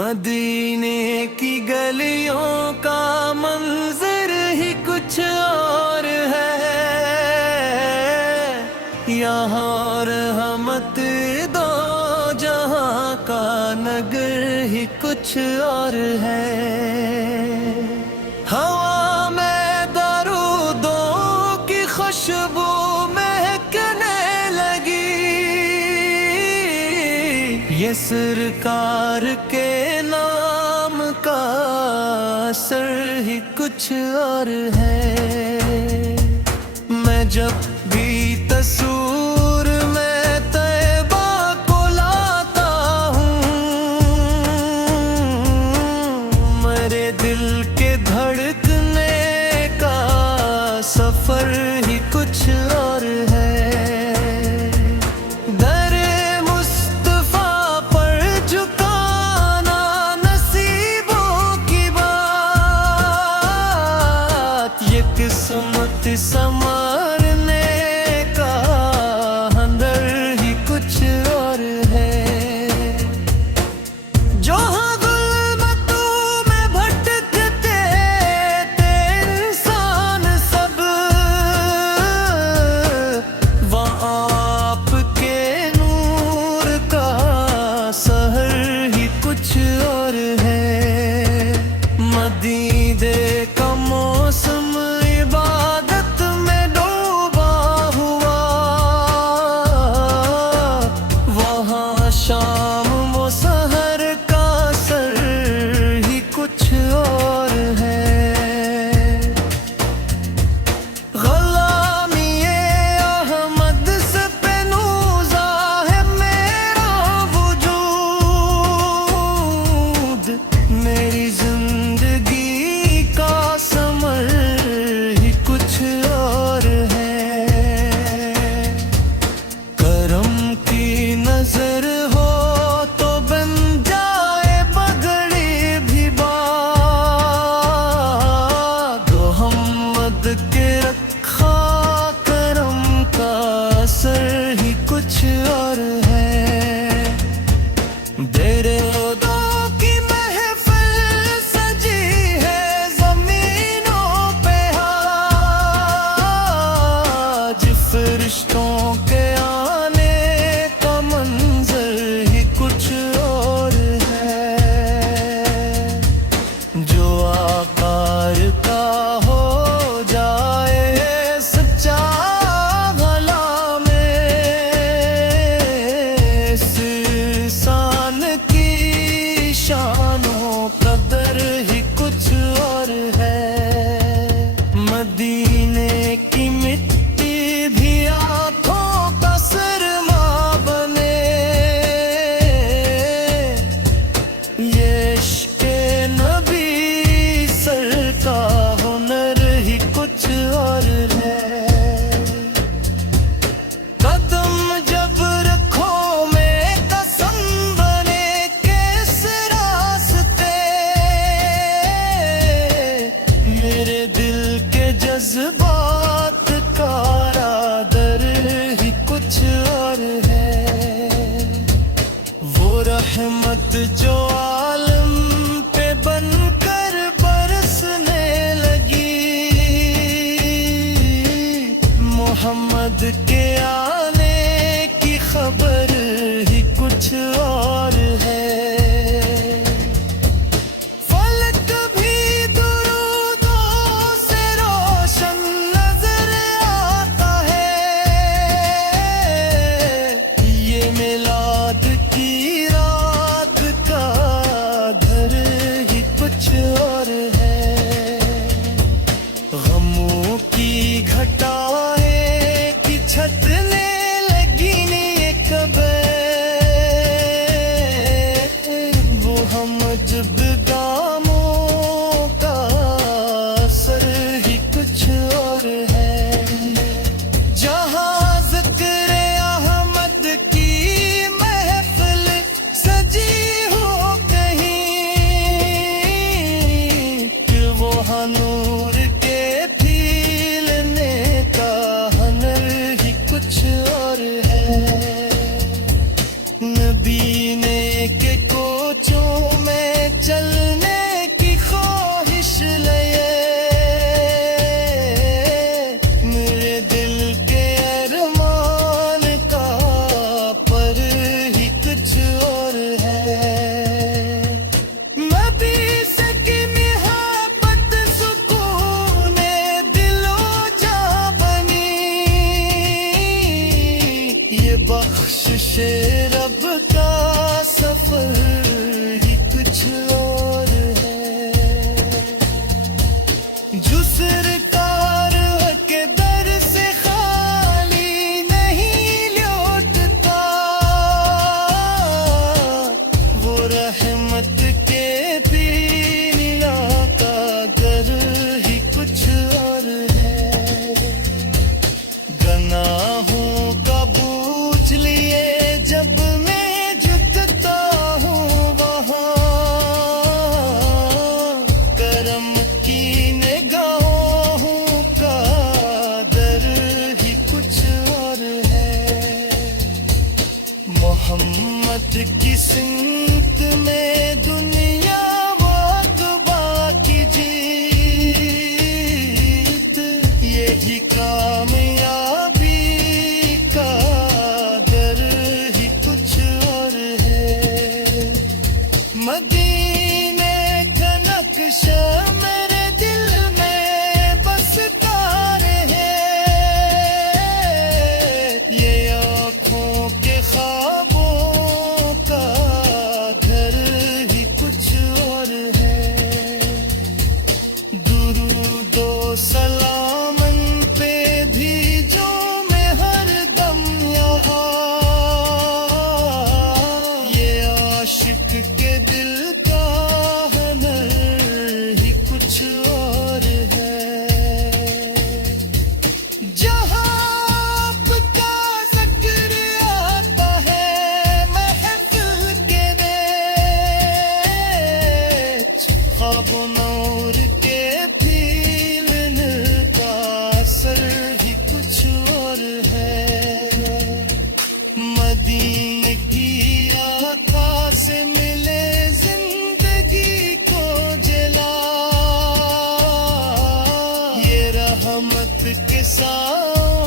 मदीने की गलियों का मंजर ही कुछ और है। यहाँ रहमत दो जहाँ का नगर ही कुछ और है। हवा में दरूदों की खुशबू महकने लगी। ये सरकार के नाम का असर ही कुछ और है। मैं जब भी तस्वीर में तैबा को लाता हूँ, मेरे दिल के धड़कने का सफर ही कुछ और है। किस्मत संवारने का हुनर ही कुछ और है। जो गुल्मतों में भटकते थे इंसान सब, वहाँ आपके नूर का सहर ही कुछ और है। मदीने का मौसम इबादत में डूबा हुआ, वहाँ शाम वो सहर का सर ही कुछ और है। ग़ुलामी-ए अहमद से पेनूज़ा है मेरा वजूद। मेरी जिंदगी का समर ही कुछ और है। करम की नजर हो तो बन जाए पगड़ी भी बाग। मोहम्मद के रखा करम का असर ही कुछ और है। तेरे की महफिल सजी है जमीनों पे आज। फरिश्तों के आने का मंजर ही कुछ और है। जो आकार का हो जाए सच्चा भला में, इस इंसान की शानो कदर ही कुछ और है। मदीने की मिट्टी भी आँखों का सुरमा बने। ये इश्क़-ए नबी सर का हुनर ही कुछ और है। कदम जब रखो में कसम बने किस रास्ते, मेरे दिल के जज्बात का आदर ही कुछ और है। वो रहमत जो आलम पे बनकर बरसने लगी, मोहम्मद के आने की खबर ही कुछ और है। फलक भी दुरूदों से रोशन नजर आता है। ये मिलाद की रात का घर ही कुछ और है। गमों की घटाएं की छटने लगी नी कब, वो हम जब गामों का असर ही कुछ और है। जहाँ ज़िक्र-ए अहमद की महफिल सजी हो कहीं, कि वो नूर के फीलने का हुनर ही कुछ और है। नबीने के कोचों में चलने की ख्वाहिश लगे मेरे दिल के अरमान का पर ही कुछ और है नबी से की मोहब्बत सुकूने दिलो जा बनी ये बख्शिश रब का सफर ही कुछ और है जो सरकार के दर से खाली नहीं लौटता वो रहमत के पीला का घर ही कुछ और है गनाहों का बूझ लिए जब मैं झुकता हूँ वहाँ करम की निगाहों का दर ही कुछ और है मोहम्मद की सिमत में दुनिया वाकबा की जीत यही कामयाबी का दर ही कुछ और है मदीने का नक्शा मेरे दिल में बसता रहे ये आँखों के ख्वाबों का घर ही कुछ और है दुरूदो सलामन पे भी जो मैं हर दम यहाँ ये आशिक के दिल का हुनर ही कुछ और है जहाँ आपका ज़िक्र आता है महफ़िल के बीच ख्वाब नूर के फीलने का असर ही कुछ और है मदीने की आका से मिले जिंदगी को जला ये रहमत के साथ